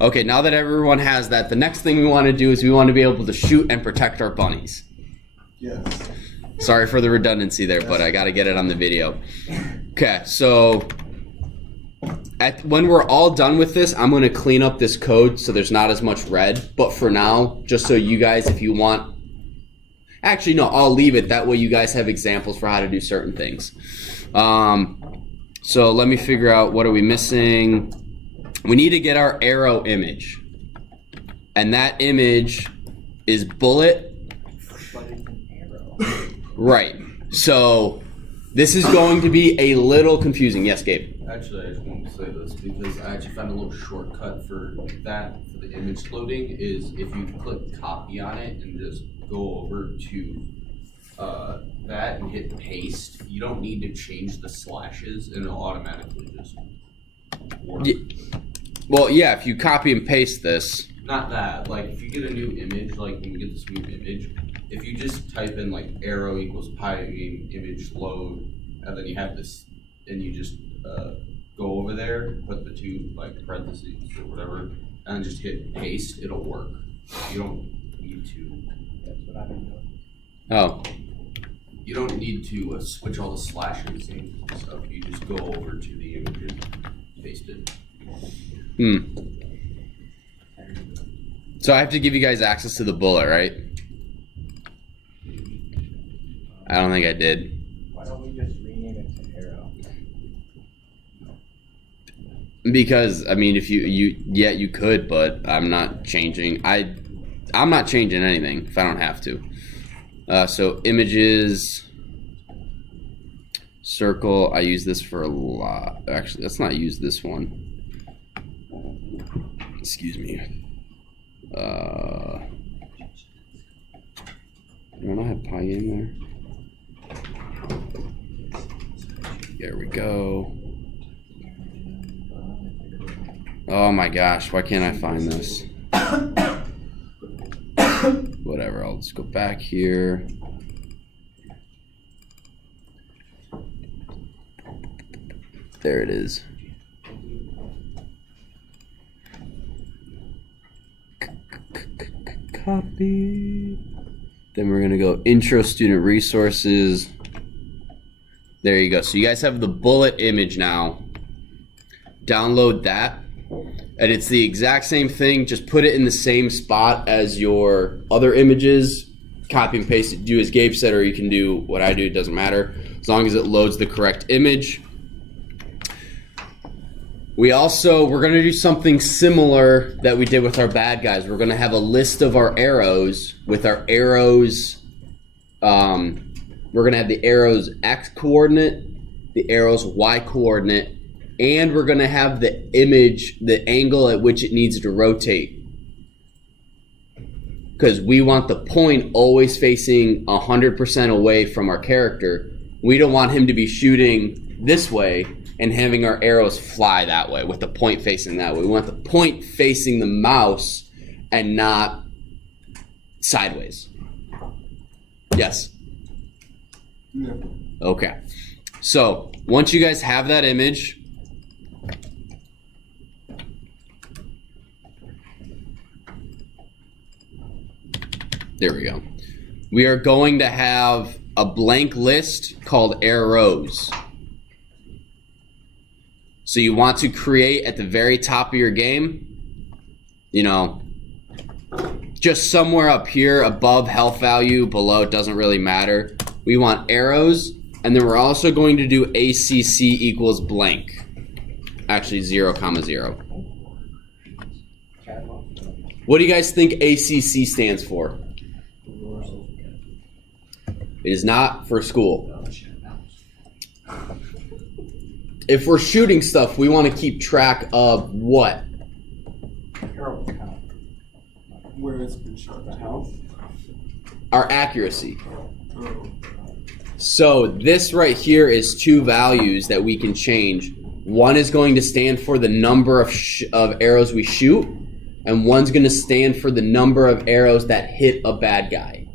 Okay, now that everyone has that, the next thing we want to do is we want to be able to shoot and protect our bunnies. Yes. Sorry for the redundancy there, but I got to get it on the video. Okay, so when we're all done with this, I'm going to clean up this code so there's not as much red. But for now, just so you guys, if you want... Actually, no, I'll leave it. That way you guys have examples for how to do certain things. So let me figure out, what are we missing? We need to get our arrow image. And that image is bullet. Right. So this is going to be a little confusing. Yes, Gabe? Actually, I just want to say this because I actually found a little shortcut for that, for the image loading, is if you click copy on it and just go over to that and hit paste, you don't need to change the slashes and it'll automatically just work. Yeah. Well, yeah, if you copy and paste this. Not that, like if you get a new image, like when you get this new image, if you just type in like arrow equals Python image load, and then you have this, and you just go over there, put the two like parentheses or whatever, and just hit paste, it'll work. You don't need to. That's what I've been doing. Oh. You don't need to switch all the slashes and stuff. You just go over to the image and paste it. So I have to give you guys access to the bullet, right? I don't think I did. Why don't we just rename it to arrow? Because I mean, if you could, but I'm not changing. I'm not changing anything if I don't have to. So images, circle. I use this for a lot. Actually, let's not use this one. Excuse me. Do I not have pie in there? There we go. Oh my gosh, why can't I find this? Whatever, I'll just go back here. There it is. Copy. Then we're gonna go intro student resources. There you go. So you guys have the bullet image now. Download that. And it's the exact same thing. Just put it in the same spot as your other images. Copy and paste it. Do as Gabe said, or you can do what I do. It doesn't matter. As long as it loads the correct image. We're going to do something similar that we did with our bad guys. We're going to have a list of our arrows with our arrows. We're going to have the arrows X coordinate, the arrows Y coordinate, and we're going to have the image, the angle at which it needs to rotate. Because we want the point always facing 100% away from our character. We don't want him to be shooting this way and having our arrows fly that way with the point facing that way. We want the point facing the mouse and not sideways. Yes? No. Okay. So once you guys have that image, there we go. We are going to have a blank list called arrows. So you want to create at the very top of your game, you know, just somewhere up here above health value, below, it doesn't really matter. We want arrows, and then we're also going to do ACC equals blank. Actually, 0, 0. What do you guys think ACC stands for? It is not for school. If we're shooting stuff, we want to keep track of what? Arrow count. Where it's been shot to. Health. Our accuracy. Oh. So this right here is two values that we can change. One is going to stand for the number of arrows we shoot, and one's going to stand for the number of arrows that hit a bad guy.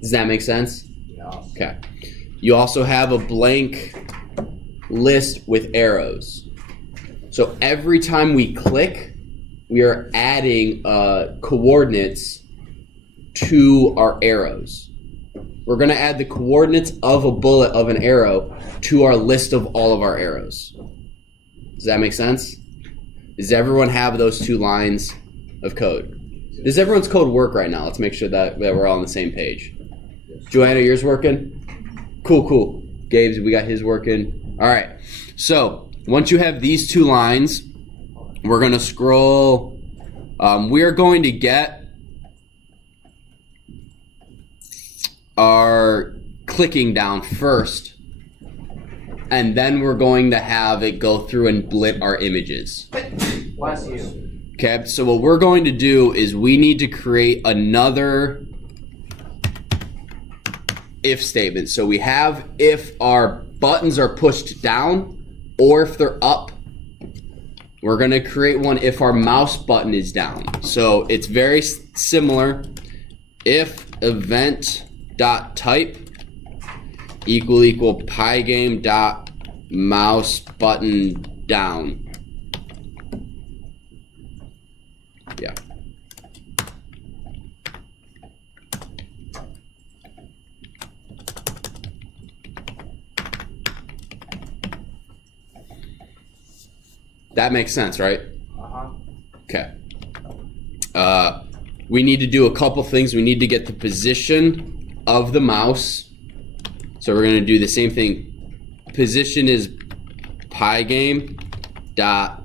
Does that make sense? Yeah. Okay. You also have a blank list with arrows. So every time we click, we are adding coordinates to our arrows. We're going to add the coordinates of a bullet of an arrow to our list of all of our arrows. Does that make sense? Does everyone have those 2 lines of code? Does everyone's code work right now? Let's make sure that we're all on the same page. Joanna, yours working? Cool. Gabe's, we got his working. All right. So once you have these 2 lines, we're going to scroll. We are going to get our clicking down first, and then we're going to have it go through and blit our images. Bless you. Okay, so what we're going to do is we need to create another if statement. So we have if our buttons are pushed down or if they're up. We're going to create one if our mouse button is down. So it's very similar. If event.type equal pygame dot mouse button down. Yeah. That makes sense, right? Okay. We need to do a couple things. We need to get the position of the mouse. So we're going to do the same thing. Position is pygame dot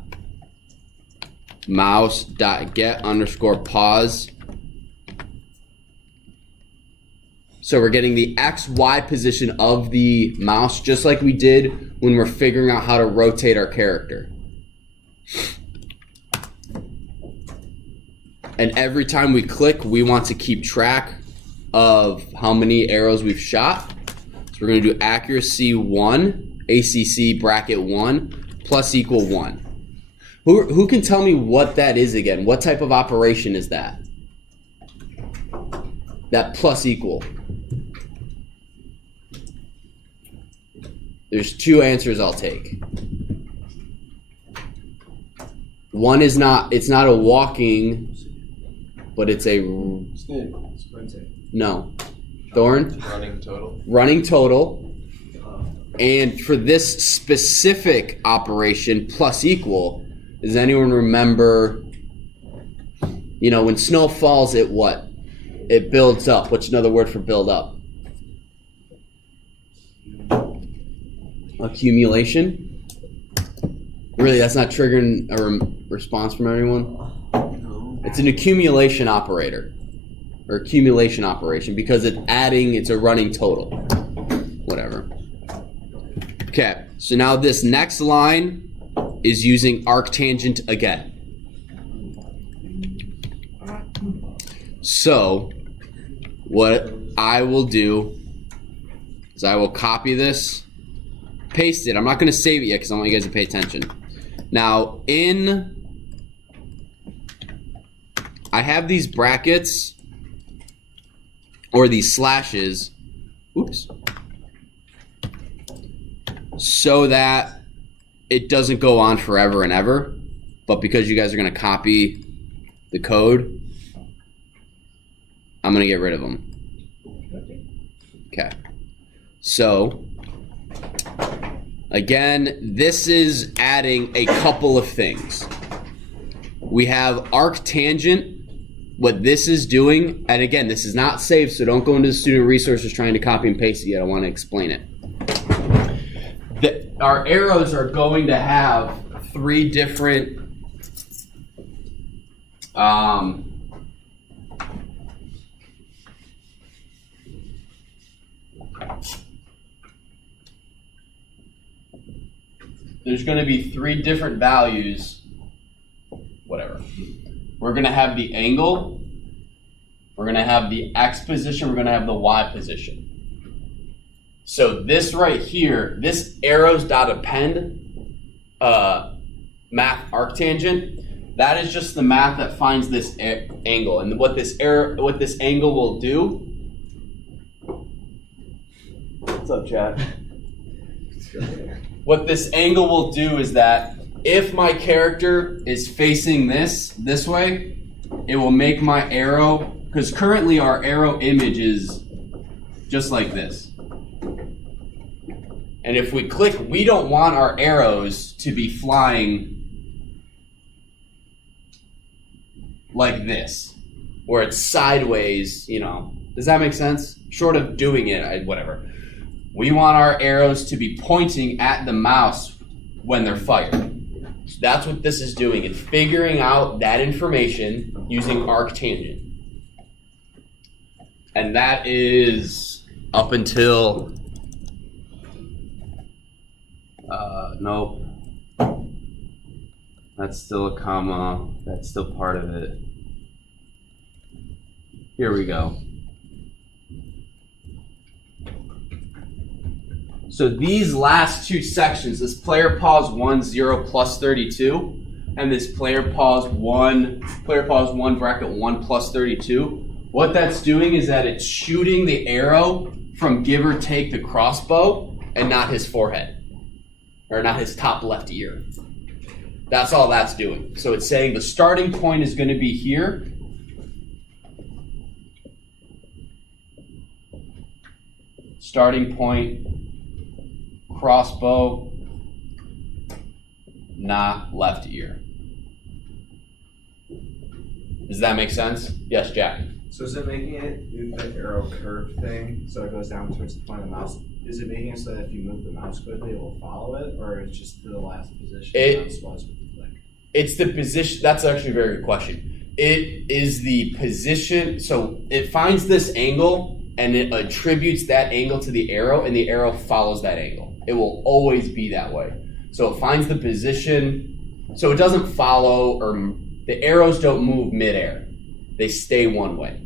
mouse dot get underscore pause. So we're getting the XY position of the mouse just like we did when we're figuring out how to rotate our character. And every time we click, we want to keep track of how many arrows we've shot. So we're going to do accuracy 1, ACC bracket 1, plus equal 1. Who can tell me what that is again? What type of operation is that? That plus equal. There's 2 answers I'll take. One is not, it's not a walking, but it's a... Sprinting. No. Thorn? Running total. Running total. And for this specific operation, plus equal, does anyone remember, you know, when snow falls, it what? It builds up. What's another word for build up? Accumulation? Really, that's not triggering a response from anyone? No. It's an accumulation operator. Or accumulation operation because it's adding, it's a running total. Whatever. Okay, so now this next line is using arctangent again. So what I will do is I will copy this, paste it. I'm not going to save it yet because I want you guys to pay attention. Now I have these brackets or these slashes, oops, so that it doesn't go on forever and ever. But because you guys are going to copy the code, I'm going to get rid of them. Okay. So, again, this is adding a couple of things. We have arctangent. What this is doing, and again, this is not saved, so don't go into the student resources trying to copy and paste it yet. I want to explain it. Our arrows are going to have 3 different there's going to be 3 different values, whatever. We're going to have the angle, we're going to have the X position, we're going to have the Y position. So this right here, this arrows.append math arctangent, that is just the math that finds this angle. And what this angle will do. What's up, Chad? What this angle will do is that if my character is facing this way, it will make my arrow, because currently our arrow image is just like this. And if we click, we don't want our arrows to be flying like this, where it's sideways, you know. Does that make sense? Short of doing it, whatever. We want our arrows to be pointing at the mouse when they're fired. So that's what this is doing. It's figuring out that information using arctangent. And that is up until, nope. That's still a comma. That's still part of it. Here we go. So these last two sections, this player pause 1, 0 plus 32, and this player pause 1 bracket 1 plus 32, what that's doing is that it's shooting the arrow from give or take the crossbow and not his forehead, or not his top left ear. That's all that's doing. So it's saying the starting point is going to be here. Starting point, crossbow, not left ear. Does that make sense? Yes, Jack. So is it making it do the arrow curve thing so it goes down towards the point of the mouse? Is it making it so that if you move the mouse quickly it will follow it, or it's just the last position the mouse was with the click? It's the position. That's actually a very good question. It is the position. So it finds this angle and it attributes that angle to the arrow, and the arrow follows that angle. It will always be that way. So it finds the position. So it doesn't follow, or the arrows don't move midair. They stay one way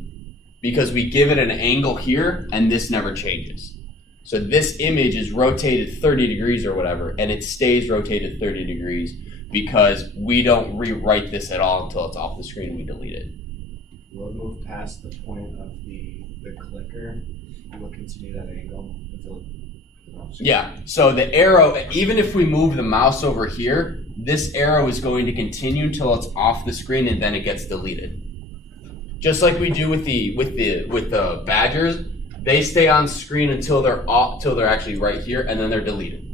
because we give it an angle here and this never changes. So this image is rotated 30 degrees or whatever, and it stays rotated 30 degrees because we don't rewrite this at all until it's off the screen and we delete it. Will it move past the point of the clicker? Will it continue that angle until Yeah, so the arrow, even if we move the mouse over here, this arrow is going to continue until it's off the screen and then it gets deleted. Just like we do with the badgers, they stay on screen until they're off, till they're actually right here, and then they're deleted.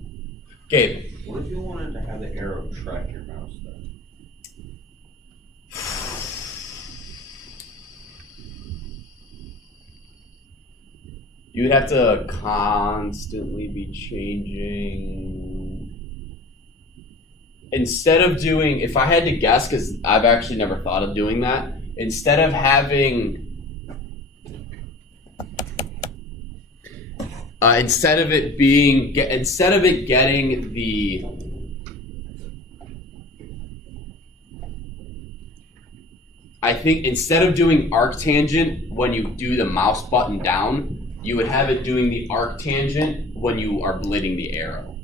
Gabe. What if you wanted to have the arrow track your mouse then? You would have to constantly be changing. Instead of doing, if I had to guess, because I've actually never thought of doing that, instead of having, instead of it getting the, I think instead of doing arctangent when you do the mouse button down, you would have it doing the arctangent when you are blitting the arrow.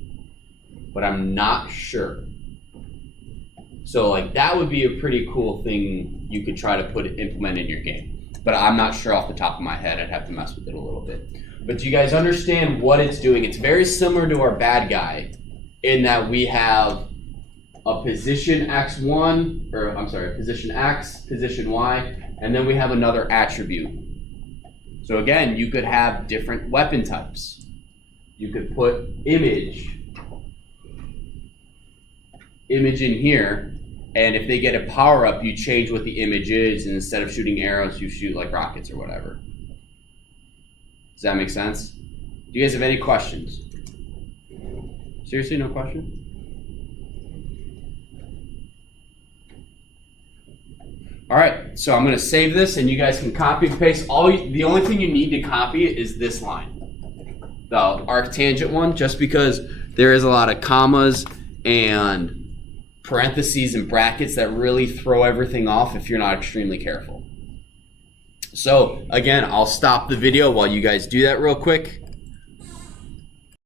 But I'm not sure. So like that would be a pretty cool thing you could try to implement in your game. But I'm not sure off the top of my head. I'd have to mess with it a little bit. But do you guys understand what it's doing? It's very similar to our bad guy in that we have a position X1, or I'm sorry, position X, position Y, and then we have another attribute. So again, you could have different weapon types. You could put image in here, and if they get a power up, you change what the image is, and instead of shooting arrows, you shoot like rockets or whatever. Does that make sense? Do you guys have any questions? Seriously, no questions? All right, so I'm going to save this, and you guys can copy and paste. The only thing you need to copy is this line, the arctangent one, just because there is a lot of commas and parentheses and brackets that really throw everything off if you're not extremely careful. So again, I'll stop the video while you guys do that real quick.